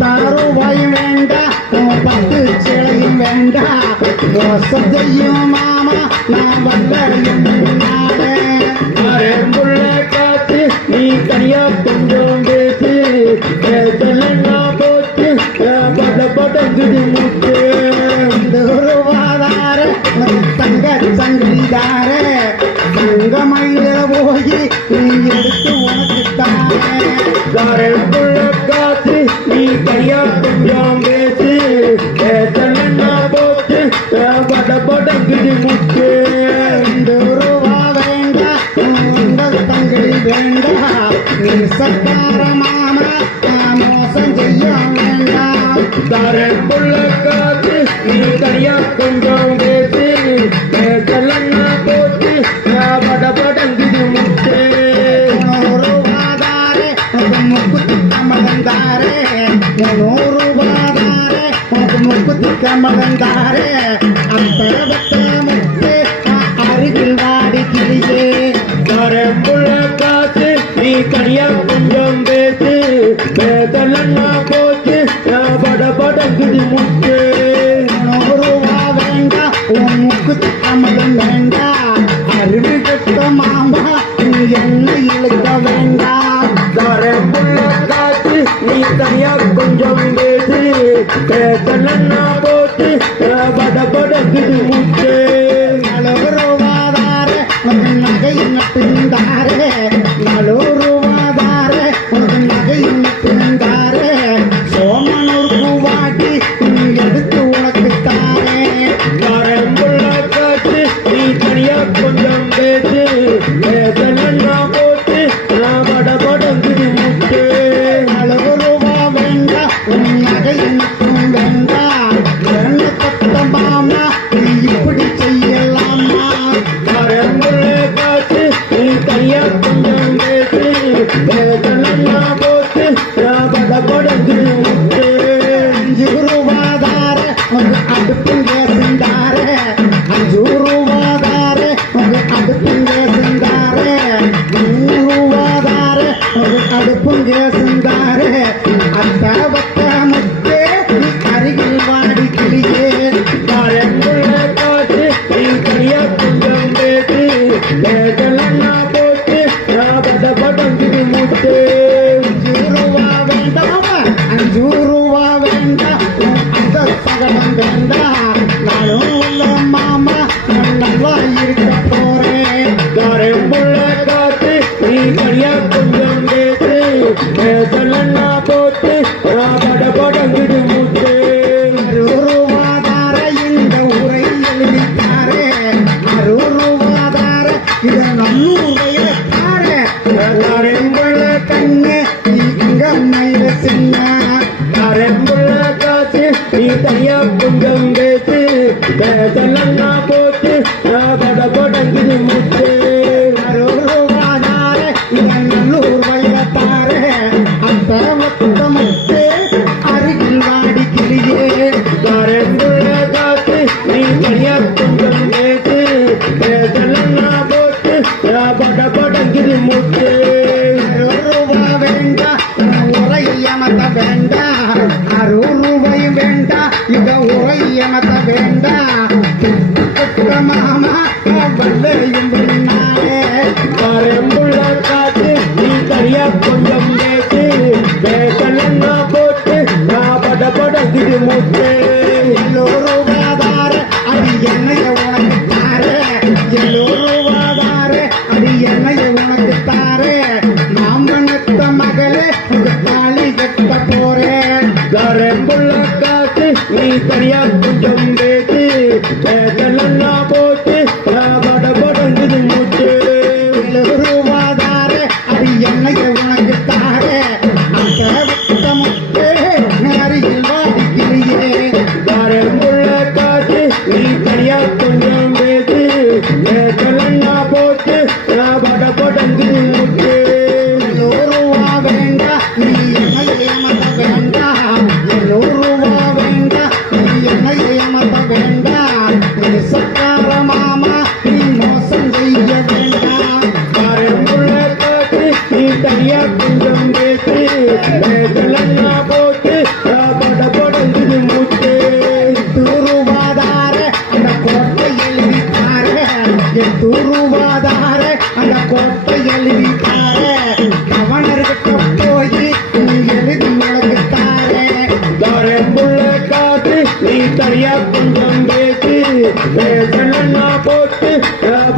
தாருவாய் வேண்டா 10 சேலையும் வேண்டா மோசம் செய்யும் மாமா நான் வந்தாயும் காத்து நீ தனியா கொஞ்சம் பேசு போச்சு படங்குது முட்டு வாதார தங்க சங்கிதார தங்கமயில போய் நீ எடுத்து உனக்கு தாரேப்புள்ள காத்து நீ தனியா கொஞ்சம் பேசு போச்சு படங்குது முட்டு வேண்டா தங்கி வேண்டா நீ சக்கார மாமா மோசம் செய்ய வேண்டாம் தாரேப்புள்ள காத்து நீ தனியா கொஞ்சம் பேசு போச்சு படங்குது முட்டு கமலந்தாரே 100 ரூபாதாரே முக்குத்தி கமலந்தாரே அத்தரவத்த முத்து அருகில் வாடி கிளியே புள்ள காசு நீ தனியா கொஞ்சம் பேசு பேசலன்னா போச்சு படங்குது முட்டு 100 ரூபா வேண்டா உன் முக்குத்தி கமலம் வேண்டா அருவி கட்ட மாமா நீ என்ன இழுக்க வேண்டாம் புள்ள காசு நீ தனியா கொஞ்சம் பேசு பேசலன்னா போச்சு படங்குது முட்டு நகையின் பிந்தாரே 4 ரூபாதாரே நகையின் பிந்தாரே சோமனூர் பூவாட்டி எடுத்து உனக்கு தாரே புள்ள காசு நீ தனியா கொஞ்சம் பேசு பேசலன்னா போச்சு படங்குது முட்டு 4 ரூபா வேண்டா நகையின் வேண்டா பட்ட மாமா இப்படி செய்யலாமா நீ தனியா கொஞ்சம் பேசு பேசலன்னா போச்சு படங்குது முட்டு 5 ரூபாதார அடுப்புங்க செஞ்சாரே 5 ரூபாதார அடுப்புங்க செஞ்சாரே 100 ரூபாதார அடுப்புங்க செஞ்சாரே அத்தவத்த முட்டே அருகில் வாடி கிளியே புள்ள காசு நீ தனியா கொஞ்சம் பேசு பேசலன்னா போச்சு படங்குது முட்டு 5 ரூபா வேண்டாமா 5 ரூபா வேண்டா அந்த சகடம் வேண்டா நானும் உள்ள மாமா நல்லா இருக்க போறேன் புள்ள காசு நீ தனியா கொஞ்சம் பேசு பேசலன்னா போச்சு படங்குது முட்டு 6 ரூபாதார இந்த உரை எழுதித்தாரே 6 ரூபாதார இது நம்முடைய தாரே புள்ள கண்ணு இங்க மயில சின்ன புள்ள காசு நீ தனியா கொஞ்சம் பேசு பேசலன்னா போச்சு படங்குது முட்டு 6 ரூபாதார இது நல்லூர் வயத்தாரே அந்த மொத்த முட்டு அருகில் வாடி கிளியே புள்ள காசு நீ தனியா கொஞ்சம் பேசு பேசலன்னா போச்சு படங்குது முட்டு 1 ரூபா வேண்டா உரை ஏமத்த வேண்டா 6 ரூபாய் வேண்டா இத உரை ஏமத்த வேண்டா மாமா வல்லையும் புள்ள காசு நீ தனியா கொஞ்சம் பேசு பேசலன்னா போச்சு படங்குது முட்டு 7 ரூபாதார அது என்னைய உனக்கு தாரே 7 ரூபாதார அது என்னைய உனக்கு தாரே நாம் வனத்த மகளே தாலி கட்ட போறேன் புள்ள காசு நீ தனியா கொஞ்சம் பேசு பேசலன்னா போச்சு படங்குது முட்டு 7 ரூபாதார அது என்னைய உனக்கு தாரே அந்த முட்டு அருகில் வாடி கிளியே புள்ள காசு நீ தனியா கொஞ்சம் பேசு பேசலன்னா போச்சு படங்குது முட்டு 100 ரூபா வேண்டா நீ என்னை ஏமாத்த வேண்டா 7 ரூபா வேண்டா நீ என்னை ஏமாத்த கொஞ்சம் பேசு பேசலன்னா போட்டு பட படங்குது மூச்சு தூருவாதார அந்த கோட்டை எழுதித்தார தூருவாதார அந்த கோட்டை எழுதித்தார கவனர்கிட்ட போய் நீ எழுதி உனக்கு தார புள்ள காத்து நீ தனியா கொஞ்சம் பேசு பேசலன்னா போட்டு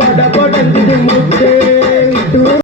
பட படங்குது மூச்சு